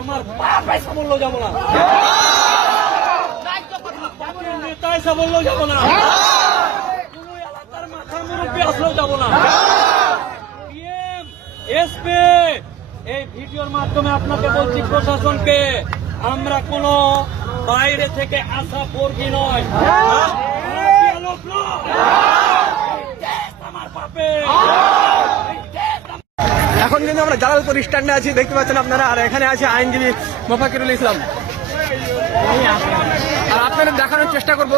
আমার পয়সা বললেও যাবো না, নেতা এসে বললেও যাবো না, কোন এলাকার মাথা মুরব্বী আসলেও যাবো না। এসপি, এই ভিডিওর মাধ্যমে আপনাকে বলছি, প্রশাসনকে, আমরা কোন বাইরে থেকে আসা বর্গী নয়, আমার বাপে। এখন কিন্তু আমরা জালালপুর স্ট্যান্ডে আছি, দেখতে পাচ্ছেন আপনারা। আর এখানে আছে আইনজীবী মোফাকিরুল ইসলাম। আর আপনাদের দেখানোর চেষ্টা করবো।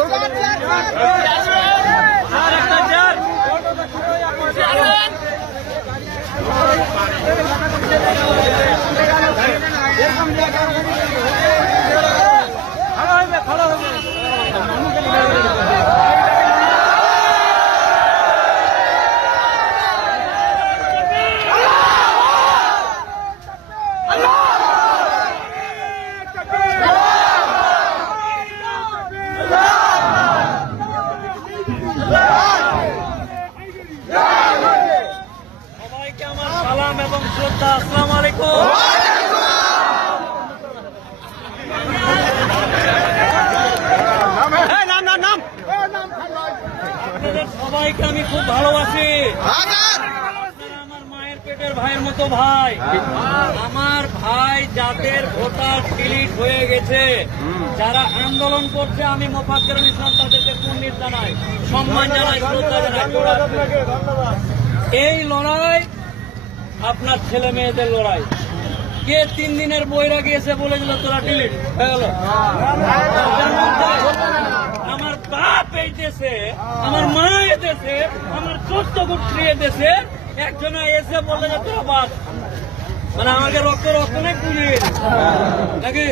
সবাইকে আমার সালাম এবং শ্রদ্ধা। আসসালামু আলাইকুম। আপনাদের সবাইকে আমি খুব ভালোবাসি। আমার মায়ের পেটের ভাইয়ের মতো ভাই। আমার ভাই যাদের ভোটার ডিলিট হয়ে গেছে, যারা আন্দোলন করছে, আমি মোফাজ্জেরুল ইসলাম তাদেরকে কুর্নিশ জানাই, সম্মান জানাই, শ্রদ্ধা জানাই। এই লড়াই আপনার ছেলে মেয়েদের লড়াই। কে 3 দিনের বইরা গিয়েছে বলে দিল তোরা ডিলিট হয়ে গেল? আমার বাপ এই দেশে, আমার মা এ দেশে, আমার 14 গোত্রী এ দেশে একজনে এসে বললে যে তোরা বাদ, মানে আমাকে রক্ত নেই পুজিয়ে নাকি?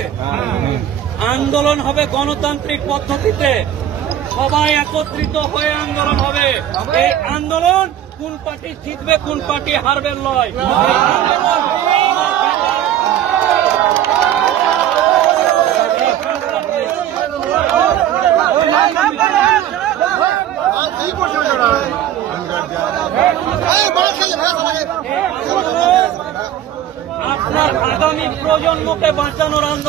আন্দোলন হবে গণতান্ত্রিক পদ্ধতিতে, সবাই একত্রিত হয়ে আন্দোলন হবে। এই আন্দোলন কোন পার্টি জিতবে কোন পার্টি হারবে লয়। আপনার আগামী প্রজন্মকে বাঁচানোর আন্দোলন।